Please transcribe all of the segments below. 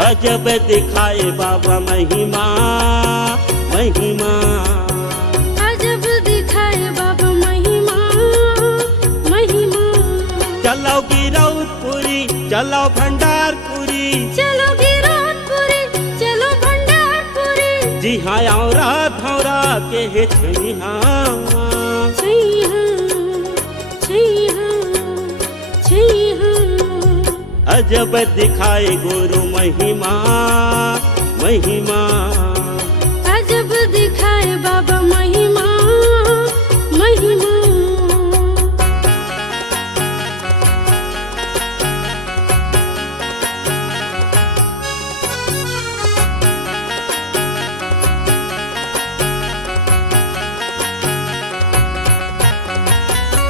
अजब दिखाए बाबा महिमा महिमा। अजब दिखाए बाबा महिमा महिमा। चलो गिरौदपुरी चलो भंडारपुरी, चलो गिरौदपुरी चलो भंडारपुरी। जी हाँ औरा धौरा के हे छैहा छैहा छैहा छैहा। अजब दिखाए गुरु महिमा महिमा। अजब दिखाए बाबा महिमा महिमा।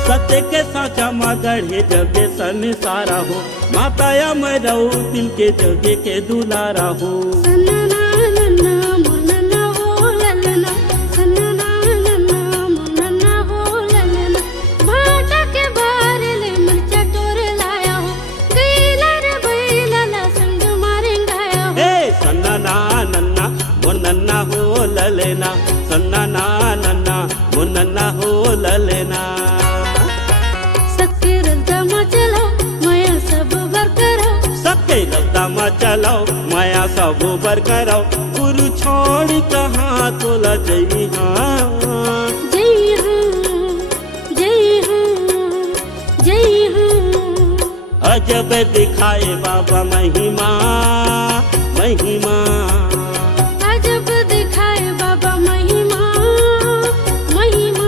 सत्य के साचा माँ गढ़े जगे संसारा हो, माता अमरऊ दिल के जगे के दुलारा हो। सन्ना नन्ना मुन्ना हो ललना, सन्ना नन्ना मुन्ना हो ललना। भाटा के बारले मिर्चा टोर लाया हो, गईला रे बैला संग मारे गाया हो। हे सन्ना नन्ना मुन्ना हो ललना, सन्ना नन्ना मुन्ना हो ललना। सबके रद्दा में चलो माया सब बर करो, सबके रद्दा में चलो माया सब बर करो। गुरु छोड़ कहाँ तोला जई हाँ जय हाँ जय हाँ जय हाँ। अजब दिखाए बाबा महिमा महिमा। अजब दिखाए बाबा महिमा महिमा।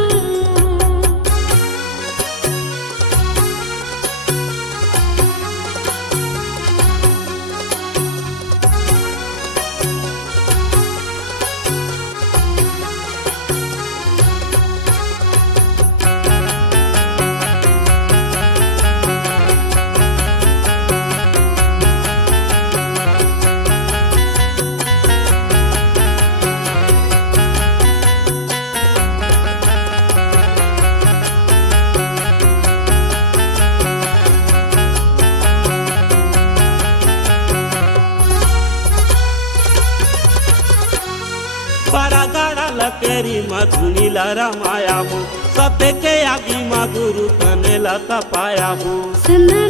पारा गाड़ा लकेरी मधुनी लरा माया हो, सत्य के आगी माँ गुरु तने लता पाया हो। सन्ना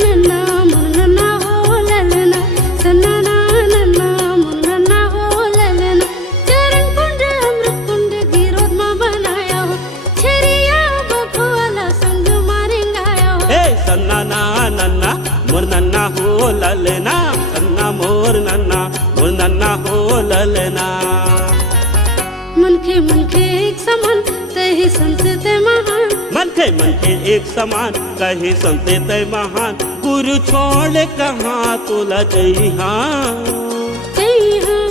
नन्ना मुन्ना हो ललना, सन्ना नन्ना मुन्ना हो ललना। चरण कुंड अमृत कुंड गिरोध में बनाया हो, छेरिया बखवाला संग मारे गाया हो। हे सन्ना नन्ना मोर नन्ना हो ललना, सन्ना मोर नन्ना हो ललना। मन के एक समान तही संत ते महान, मन के एक समान कहे संते तय महान। गुरु छोड़ कहाँ तोला जई हाँ जय हाँ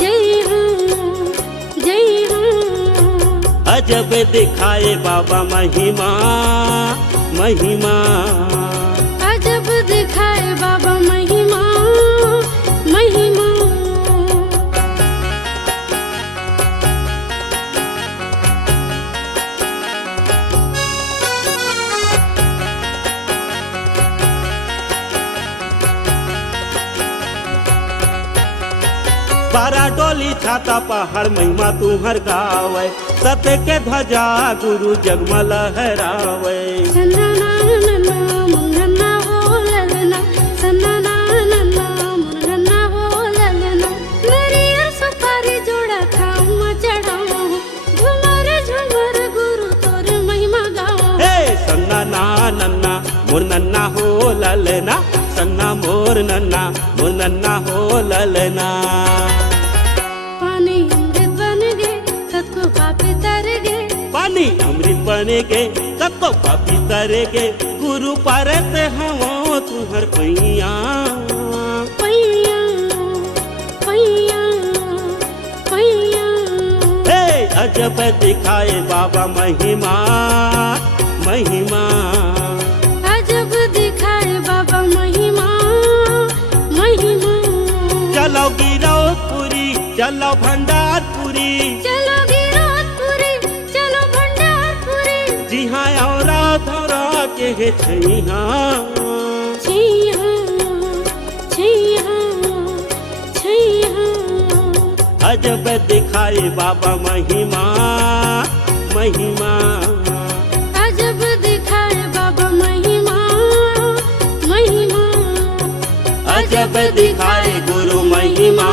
जय हाँ जय हाँ। अजब दिखाए बाबा महिमा महिमा। अजब दिखाए बाबा महिमा महिमा। बारा डोली छाता पहाड़ महिमा तुहर गावे, सत्य के ध्वजा गुरु जगमा लहरावे। सन्ना नन्ना मुन्ना हो ललना, सन्ना नन्ना मुन्ना हो ललना। नरिया सुपारी जोड़ा खाऊं चढ़ाऊं, झुमर झुमर गुरु तोर महिमा गाऊं। हे सन्ना नन्ना मोर नन्ना हो ललना, सन्ना मोर नन्ना हो ललना। पानी अमृत बन गे कतको पापी तर गे, पानी अमृत बने गे कतो पापी तरे गे। गुरु परत हवो तुहर पैया पैया पैया पैया। हे अजब दिखाए बाबा महिमा महिमा। अजब दिखाए बाबा महिमा महिमा। चलो गिरौदपुरी चलो भंडारपुरी, चलो गिरौदपुरी चलो भंडारपुरी। जी हाँ औरा धौरा के हे छैहा छैहा छैहा। अजब दिखाए बाबा महिमा महिमा। अजब दिखाए बाबा महिमा महिमा। अजब दिखाए गुरु महिमा